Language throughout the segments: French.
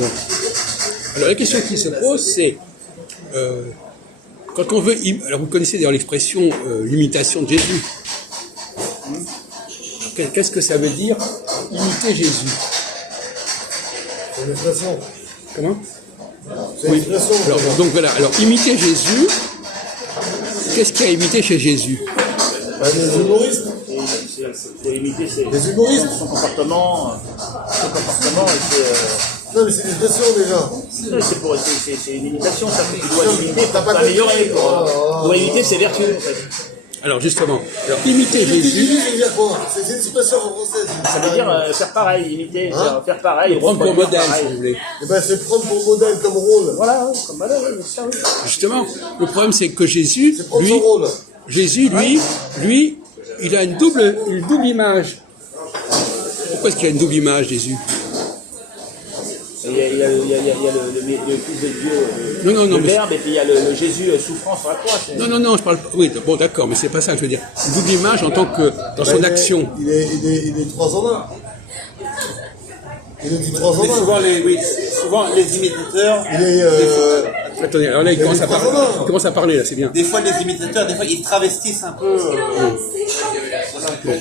Bon. Alors la question qui se pose, c'est quand on veut... Alors vous connaissez d'ailleurs l'expression l'imitation de Jésus. Qu'est-ce que ça veut dire imiter Jésus? C'est une expression. Comment? C'est une expression. Donc voilà, alors imiter Jésus, qu'est-ce qu'il y a à imiter chez Jésus? Les humoristes. C'est imiter Les humoristes. son comportement et c'est... Non mais c'est une expression déjà. C'est une imitation, ça fait qu'il doit l'imiter pour s'améliorer, doit imiter ses vertus en fait. Alors justement, imiter Jésus... C'est une expression en français. Ça veut dire faire pareil, imiter, faire pareil. Prendre pour modèle, si vous voulez. Eh ben c'est prendre pour modèle comme rôle. Voilà, comme modèle, oui, ça oui. Justement, le problème c'est que Jésus, C'est prendre son rôle. lui, il a une double image. Pourquoi est-ce qu'il a une double image, Jésus? Il y a le Fils de Dieu, Non, le Verbe, et puis il y a le Jésus souffrant sur la croix. Non, je parle pas. Oui, bon, d'accord, mais c'est pas ça que je veux dire. Une double image en tant que dans son action. Il est 3 en 1. Il est dit 3 en 1. Souvent les imitateurs. Il est. Attendez, alors là, il commence à parler, là, c'est bien. Des fois les imitateurs, des fois ils travestissent un peu.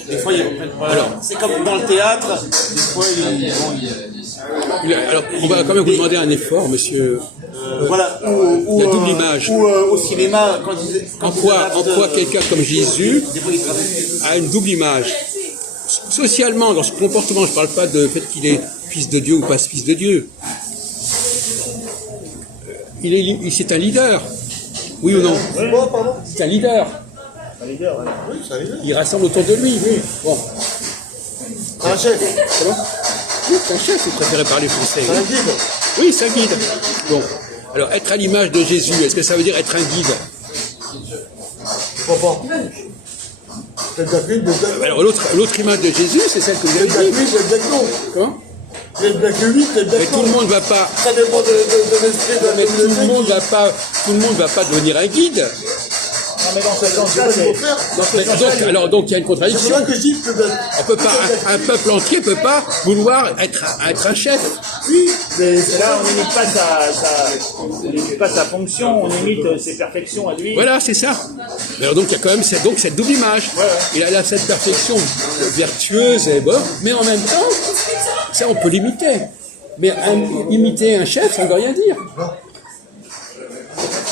Des fois ils reprennent. Alors, c'est comme dans le théâtre. Des fois Alors, on va quand même vous demander un effort, monsieur. Voilà. La double image. Ou au cinéma En quoi quelqu'un comme Jésus a une double image? Socialement, dans ce comportement, je ne parle pas du fait qu'il est fils de Dieu ou pas fils de Dieu. C'est un leader. Oui ou non? Pardon. C'est un leader. Un leader, ouais. Oui, c'est un leader. Il rassemble autour de lui. Oui. Bon. C'est un chef. Comment? Oui, c'est un chef, il préférait parler français. C'est un guide. Oui, c'est un guide. Bon. Alors, être à l'image de Jésus, est-ce que ça veut dire être un guide? Pourquoi pas? Alors, l'autre image de Jésus, c'est celle que vous avez dit. Comment? Mais tout le monde va pas. Ça dépend de l'esprit de Mais tout le monde va pas devenir un guide. Non, mais dans ce cas, Donc il y a une contradiction. C'est pour ça que je dis que On peut pas, un peuple entier peut pas vouloir être un chef. oui, mais là, on n'imite pas sa fonction, on imite ses perfections à lui. Voilà, c'est ça. Alors donc il y a quand même cette double image. Ouais. Il a là cette perfection vertueuse et bon, mais en même temps, ça on peut l'imiter. Mais imiter un chef, ça ne veut rien dire.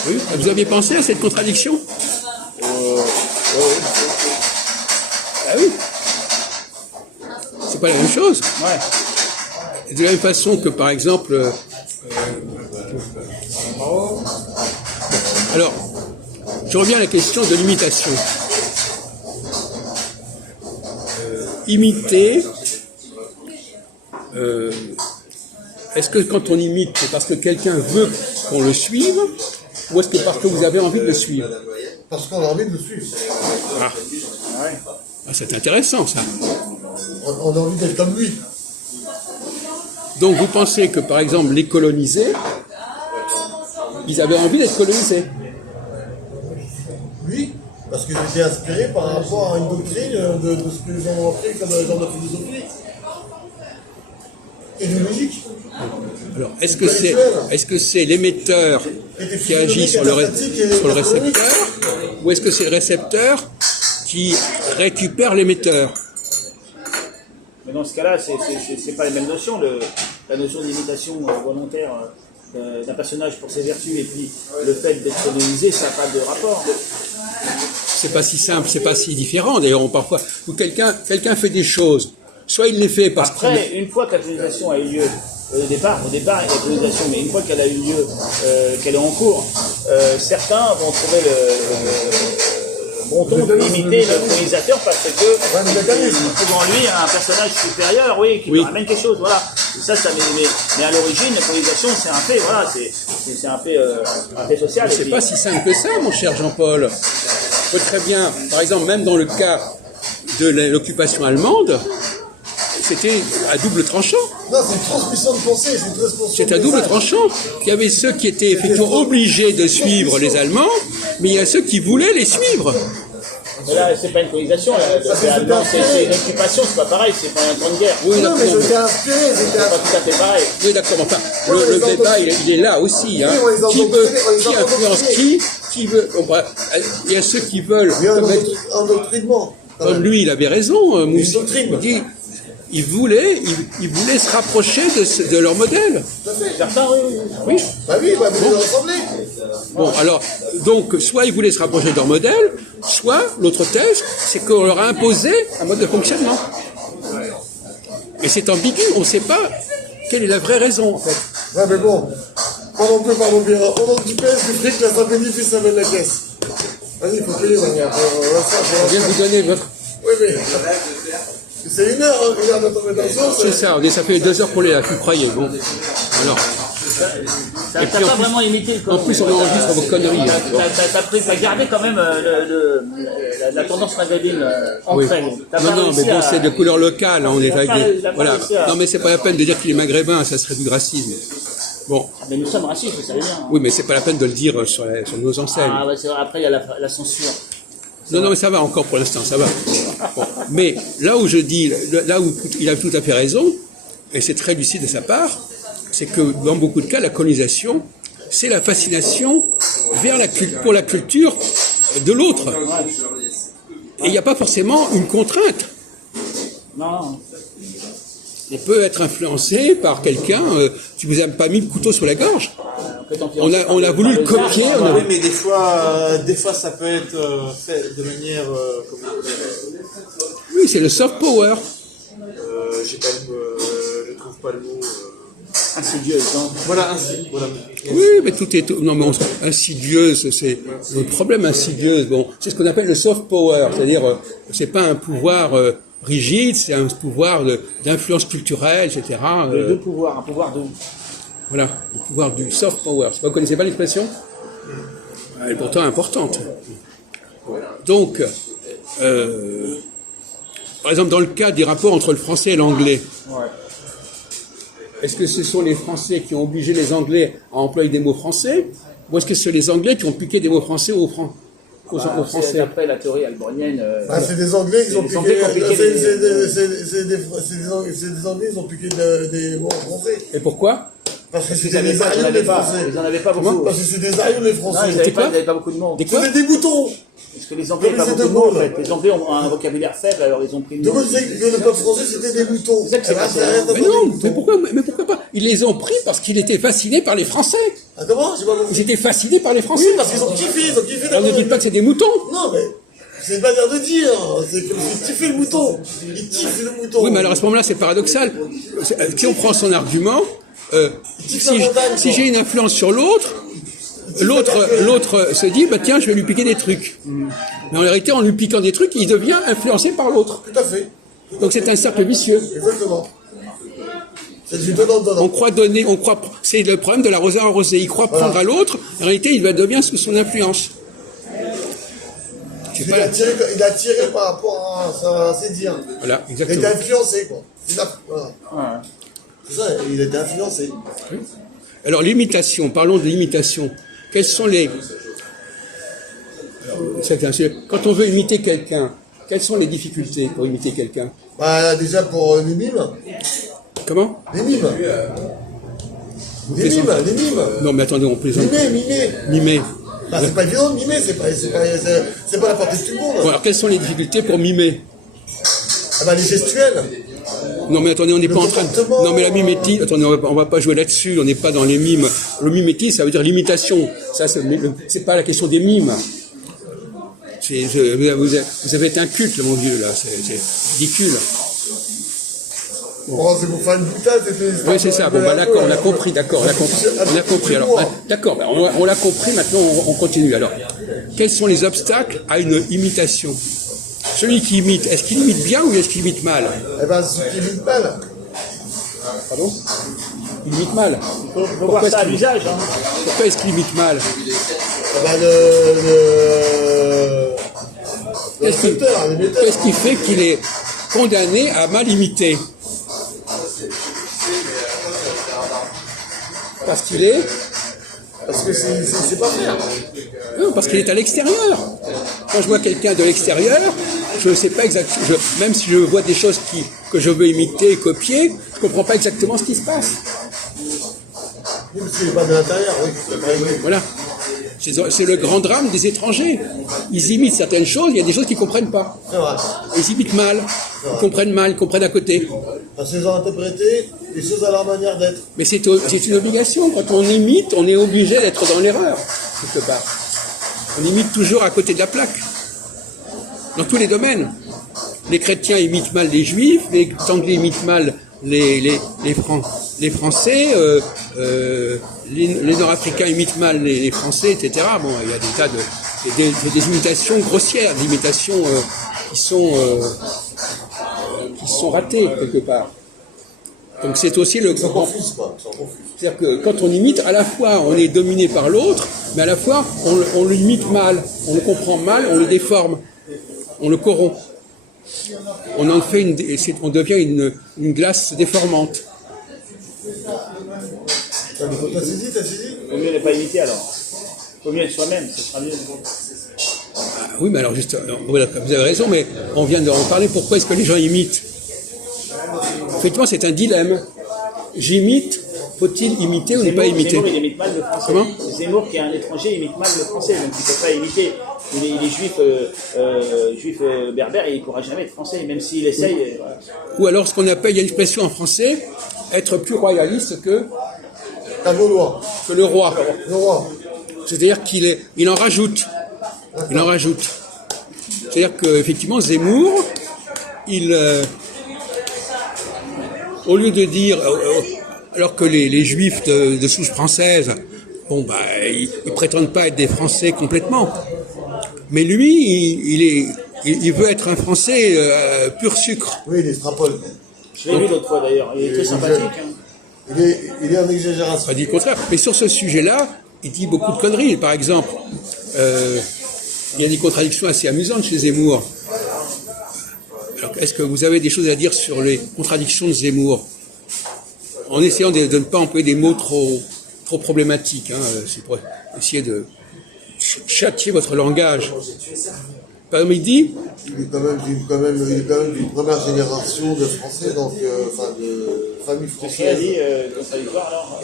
Oui. Vous aviez pensé à cette contradiction? Ah oui. C'est pas la même chose. Ouais. De la même façon que par exemple. Alors, je reviens à la question de l'imitation. Imiter. Est-ce que quand on imite, c'est parce que quelqu'un veut qu'on le suive, ou est-ce que parce que vous avez envie de le suivre? parce qu'on a envie de le suivre. Ah, c'est intéressant ça. On a envie d'être comme lui. Donc vous pensez que par exemple les colonisés, ils avaient envie d'être colonisés? Oui, parce qu'ils étaient inspirés par rapport à une doctrine de ce que les ont appris comme genre de philosophie. Idéologique. Alors, est-ce que c'est l'émetteur qui agit sur le récepteur, ou est-ce que c'est le récepteur qui récupère l'émetteur? Mais dans ce cas-là, c'est pas les mêmes notions. La notion d'imitation volontaire d'un personnage pour ses vertus et puis le fait d'être colonisé, ça n'a pas de rapport. C'est pas si simple, c'est pas si différent. D'ailleurs, parfois, où quelqu'un fait des choses, soit il les fait parce qu'il... Après, une fois que la colonisation a eu lieu, au départ, il y a colonisation, mais une fois qu'elle a eu lieu, qu'elle est en cours, certains vont trouver le bon ton d'imiter le colonisateur parce que devant lui un personnage supérieur, oui, qui lui ramène quelque chose, voilà. Et ça mais à l'origine, la colonisation, c'est un fait, voilà, c'est un fait social. C'est pas si simple que ça, mon cher Jean-Paul. On peut très bien, par exemple, même dans le cas de l'occupation allemande, c'était à double tranchant. Non, c'est une transmission de pensée, c'est une transmission. C'est à double tranchant. Il y avait ceux qui étaient effectivement obligés de suivre les Allemands, mais il y a ceux qui voulaient les suivre. Mais là, c'est pas une colonisation, là. C'est une occupation, c'est pas pareil, c'est pas un camp de guerre. Oui, Non, mais d'accord. c'était inspiré, C'est pas tout à fait pareil. Oui, d'accord. Enfin, le débat, il est là aussi. Hein. Oui, on les a Qui endoctrinés, influence qui veut. Bon, bah, il y a ceux qui veulent. Il y a un mettre- endoctrinement. Comme lui, il avait raison, Moussi. Une doctrine. Il dit, ils voulaient se rapprocher de leur modèle. Certains, oui. Oui. Bah oui, bah vous les ressemblez. Bon, alors, donc, soit ils voulaient se rapprocher de leur modèle, soit, l'autre thèse, c'est qu'on leur a imposé un mode de fonctionnement. Et c'est ambigu, on ne sait pas quelle est la vraie raison, en fait. Ouais, mais bon, pendant peu, pardon bien, au nom du PS, du fric, la Saint-Bénéfice, ça mène la caisse. Vas-y, il faut payer, manière. Je viens de vous donner votre... Oui, mais. C'est une heure d'interprétation. C'est ça, ça fait 2 heures qu'on est là, vous croyez, bon. Alors, T'as pas vraiment imité le en plus, on enregistre vos conneries. Hein. T'as gardé quand même la tendance magazine Oui. ancrée. T'as Non, pas non, mais réussi bon, à- c'est de couleur locale, hein, on est avec des... t'as pas Voilà. réussi à- Non, mais c'est pas la peine de dire qu'il est maghrébin, ça serait du racisme. Bon, Mais nous sommes racistes, vous savez bien. oui, mais c'est pas la peine de le dire sur nos enseignes. Ah, ouais, c'est vrai, après, il y a la censure. Non, non, mais ça va encore pour l'instant, ça va. Bon. Mais là où je dis, là où il a tout à fait raison, et c'est très lucide de sa part, c'est que dans beaucoup de cas, la colonisation, c'est la fascination pour la culture de l'autre. Et il n'y a pas forcément une contrainte. Non. On peut être influencé par quelqu'un qui vous a pas mis le couteau sur la gorge. On a voulu le copier. Oui, mais des fois ça peut être fait de manière. Oui, c'est le soft power. J'ai pas je trouve pas le mot. Insidieuse, non. Voilà, ainsi. Voilà. Oui, mais tout est... Non, mais insidieuse, c'est... Le problème insidieuse, bon, c'est ce qu'on appelle le soft power, c'est-à-dire, c'est pas un pouvoir rigide, c'est un pouvoir d'influence culturelle, etc. De pouvoir, un pouvoir de... Voilà, le pouvoir du soft power. Vous connaissez pas l'expression? Elle est pourtant importante. Donc, par exemple, dans le cas des rapports entre le français et l'anglais, est-ce que ce sont les Français qui ont obligé les Anglais à employer des mots français, ou est-ce que c'est les Anglais qui ont piqué des mots français aux Français? Après la théorie albornienne... Ah, c'est des Anglais qui ont les piqué. Anglais qui ont piqué C'est des Anglais qui ont piqué des mots français. Et pourquoi? Parce que Ils c'était n'avaient des pas, Arions, les Français. ils en avaient pas beaucoup. Parce que c'est des Arions, les Non, Français. ils n'avaient quoi pas beaucoup de mots. Des quoi? C'était des boutons. Parce que les Anglais n'avaient pas Mais beaucoup de c'est mots, en de fait. mots, Les Anglais ont un vocabulaire faible, alors ils ont pris le De mot. quoi tu sais que le peuple français, c'était des boutons? C'est ça que c'est Eh ben, passé. rien à Mais voir, non, des boutons. mais pourquoi pas? Ils les ont pris parce qu'ils étaient fascinés par les Français. Ah, comment? J'ai pas Ils compris. étaient fascinés par les Français. Oui, parce qu'ils ont kiffé, Alors ne dites pas que c'est des moutons. Non, mais c'est une manière de dire. C'est comme s'ils tiffaient le mouton. Ils tiffent le mouton. Oui, mais alors à ce moment-là, c'est paradoxal. Si on prend son argument, si j'ai une influence sur l'autre, l'autre se dit, bah tiens, je vais lui piquer des trucs. Mais en réalité, en lui piquant des trucs, il devient influencé par l'autre. Tout à fait. Donc c'est un cercle vicieux. Exactement. C'est du donnant-donnant. On croit donner, c'est le problème de l'arroseur arrosé. Il croit prendre à l'autre, en réalité, il devient sous son influence. Il a tiré par rapport à ses dires. Voilà, Il a été exactement. influencé, quoi. Voilà. C'est ça, il a été influencé. Alors l'imitation, parlons de l'imitation. Quelles sont les... Quand on veut imiter quelqu'un, quelles sont les difficultés pour imiter quelqu'un? Bah, déjà pour les mimes. Comment? Les mimes. Les mimes. Non mais attendez, on plaisante. Mimer. Mimer. Bah, c'est pas évident de mimer, c'est pas la portée de tout le monde. Bon, alors quelles sont les difficultés pour mimer? Ah bah, les gestuels. Non mais attendez, on n'est pas en train de... comportement. Non mais la mimétisme, attendez, on va pas jouer là-dessus, on n'est pas dans les mimes. Le mimétisme, ça veut dire l'imitation. Ça, c'est pas la question des mimes. Vous avez été un culte, mon vieux, là, c'est ridicule. Oh, c'est pour faire une boutade, c'était... Oui, c'est ça, bon, bah d'accord, on a compris, d'accord, on a compris. Alors, bah, d'accord, bah, on l'a compris, maintenant on continue. Alors, quels sont les obstacles à une imitation? Celui qui imite, est-ce qu'il imite bien ou est-ce qu'il imite mal? Eh ben, ceux qui imitent mal. Pardon? Il imite mal. Il faut voir ça à l'usage. Hein. Pourquoi est-ce qu'il imite mal? Eh ben, l'émetteur. Qu'est-ce qui fait qu'il est condamné à mal imiter? Parce qu'il est... Parce que c'est pas faire. Non, parce qu'il est à l'extérieur. quand je vois quelqu'un de l'extérieur, je ne sais pas exactement, même si je vois des choses que je veux imiter et copier, je ne comprends pas exactement ce qui se passe. Oui, parce qu'il n'est pas de l'intérieur, oui. Voilà. C'est le grand drame des étrangers. Ils imitent certaines choses, il y a des choses qu'ils ne comprennent pas. C'est vrai. Ils imitent mal, ils comprennent à côté. Parce qu'ils ont interprété les choses à leur manière d'être. Mais c'est une obligation. Quand on imite, on est obligé d'être dans l'erreur, quelque part. On imite toujours à côté de la plaque. Dans tous les domaines. Les chrétiens imitent mal les juifs, les anglais imitent mal les Français, les Nord-Africains imitent mal les Français, etc. Bon, il y a des tas des imitations grossières, des imitations qui sont ratées, quelque part. Donc c'est aussi le grand... Confuse pas, ça confuse. C'est-à-dire que quand on imite, à la fois on est dominé par l'autre, mais à la fois on l'imite mal, on le comprend mal, on le déforme, on le corrompt. On en fait on devient une glace déformante. T'as saisi? Vaut mieux ne pas imiter alors. Vaut mieux être soi-même, ce sera mieux. Ah, oui, mais alors juste, voilà, vous avez raison, mais on vient d'en parler. Pourquoi est-ce que les gens imitent? Effectivement, c'est un dilemme. J'imite, faut-il imiter ou ne pas imiter? Zemmour, il imite mal le français. Comment? Zemmour, qui est un étranger, imite mal le français, donc il ne peut pas imiter. Il est juif berbère et il ne pourra jamais être français, même s'il essaye. Voilà. Ou alors ce qu'on appelle, il y a une expression en français, être plus royaliste que le roi. Le roi. C'est-à-dire qu'il en rajoute. Il en rajoute. C'est-à-dire qu'effectivement, Zemmour, au lieu de dire, alors que les juifs de souche française, bon, bah, ils prétendent pas être des Français complètement. Mais lui, il veut être un Français pur sucre. Oui, il extrapole. Je l'ai vu l'autre fois d'ailleurs, il est très sympathique. Hein. Il est en exagération. Pas dit le contraire. Mais sur ce sujet-là, il dit beaucoup de conneries. Par exemple, il y a des contradictions assez amusantes chez Zemmour. Alors, est-ce que vous avez des choses à dire sur les contradictions de Zemmour? En essayant de ne pas employer des mots trop problématiques. Hein, c'est pour essayer de châtier votre langage. Par exemple, il dit... Il est quand même d'une première génération de Français, donc, de famille C'est ce qu'il a française. dit, contradictoire alors.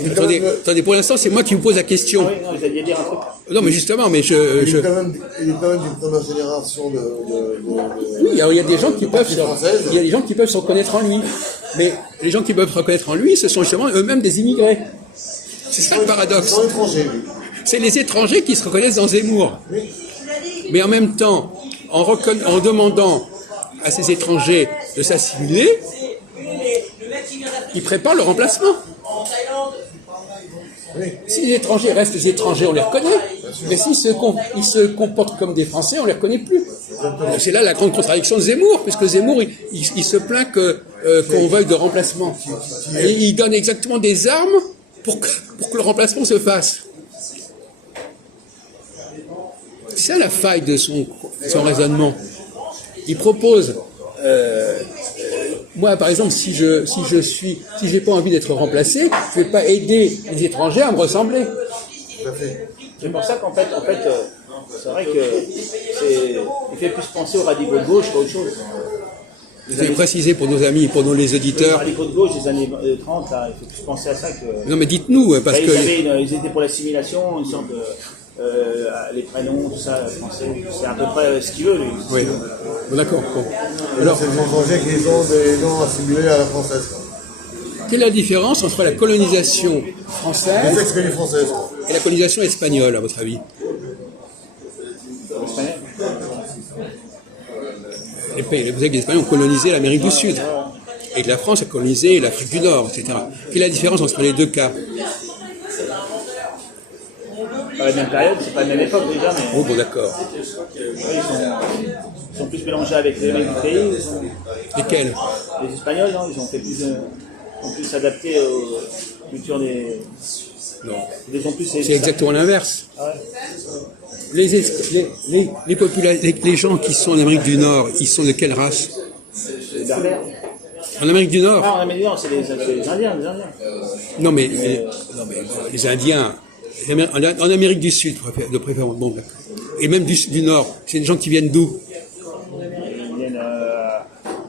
Attendez, pour l'instant, c'est moi qui vous pose la question. Ah oui, non, vous alliez dire un truc. Non, mais justement, mais Il est quand même d'une première génération Oui, alors il y a des gens qui peuvent française. il y a des gens qui peuvent se reconnaître en lui. Mais les gens qui peuvent se reconnaître en lui, ce sont justement eux-mêmes des immigrés. C'est ça le paradoxe. Ils sont étrangers, oui. C'est les étrangers qui se reconnaissent dans Zemmour. Oui. Mais en même temps, en demandant à ces étrangers de s'assimiler, ils préparent le remplacement. Oui. Si les étrangers restent des étrangers, on les reconnaît. Mais s'ils se comportent comme des Français, on les reconnaît plus. C'est là la grande contradiction de Zemmour, puisque Zemmour, il se plaint qu'on veuille de remplacement. Et il donne exactement des armes pour que le remplacement se fasse. C'est ça la faille de son raisonnement. Il propose, moi par exemple, si j'ai pas envie d'être remplacé, je vais pas aider les étrangers à me ressembler. Tout à fait. C'est pour ça qu'en fait, c'est vrai il fait plus penser aux radicaux de gauche qu'autre chose. Vous avez précisé pour nos amis, pour les Les auditeurs. radicaux de gauche des années 30, là, il fait plus penser à ça que... Non mais dites-nous, parce Bah, que... ils étaient pour l'assimilation, une sorte de... les prénoms, tout ça, français, c'est à peu près ce qu'il veut, lui. Oui, bon, d'accord. Bon. Alors, c'est les étrangers qui ont des noms assimilés à la française. Quelle est la différence entre la colonisation Les française ex-colonies françaises. et la colonisation espagnole, à votre avis? Espagnol. Vous savez que les Espagnols ont colonisé l'Amérique du Sud, et que la France a colonisé l'Afrique du Nord, etc. Quelle est la différence entre les deux cas? Pas la même période, c'est pas la même époque déjà, mais Oh, bon, d'accord. ils sont plus mélangés avec les mecs du pays. Lesquels? Les Espagnols, non, ils ont plus adapté aux cultures des... Non. Ils ont plus... C'est exactement l'inverse. Ah ouais. Les gens qui sont en Amérique du Nord, ils sont de quelle race? Les Berbères. En Amérique du Nord? Ah, on a mis non, c'est les Indiens, Non, mais les Indiens, en Amérique du Sud, de préférence. Bon, d'accord. et même du Nord, c'est des gens qui viennent d'où? Ils viennent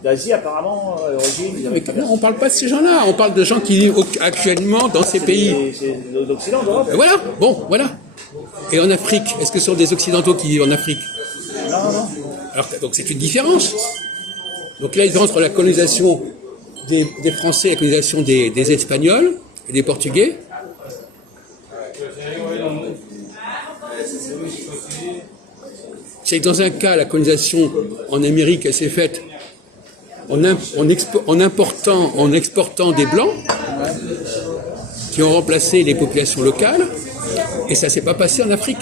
d'Asie apparemment, d'origine. Mais non, on ne parle pas de ces gens-là, on parle de gens qui vivent actuellement dans ces pays. C'est d'Occident, d'Europe. Et voilà, bon, voilà. Et en Afrique, est-ce que ce sont des Occidentaux qui vivent en Afrique? Non, non. Alors, donc c'est une différence. Donc là, il y a une différence entre la colonisation des Français et la colonisation des Espagnols et des Portugais. C'est que dans un cas, la colonisation en Amérique, elle s'est faite en exportant des Blancs qui ont remplacé les populations locales, et ça ne s'est pas passé en Afrique.